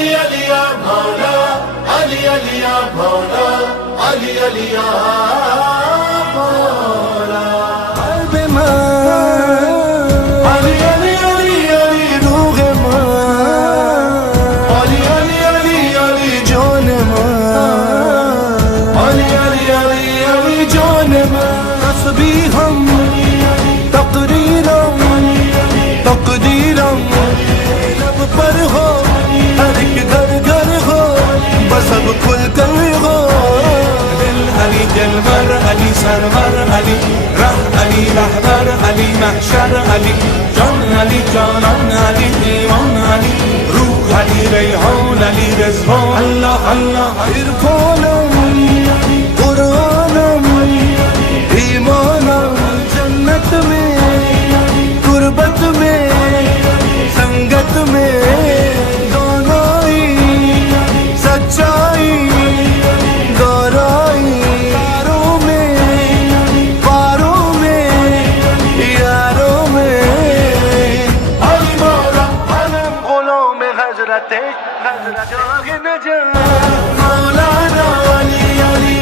अली अली या मौला, अली अली या मौला, अली अली या मौला। अली अली अली अली रूह मां, अली अली अली अली जान मां, अली अली अली अली जान मां। तस्बीहम तकरीरम तकदीरम लब पर हो, हर एक घर घर हो, बस अब खुल कर हो। दिल अली दिलबर अली सरवर अली राह अली रहबर अली महशर अली जान अली जानन अली ईमान अली रूह अली रेहान अली रिज़वान। अल्लाह अल्लाह इरफानम कुरानम ईमानम जन्नत में गुरबत में संगत में दोनों सच्चाई गहराई पारों में यारों में। अली मौला अलम गुलों में हजरते जागे न जा मौलाना अली अली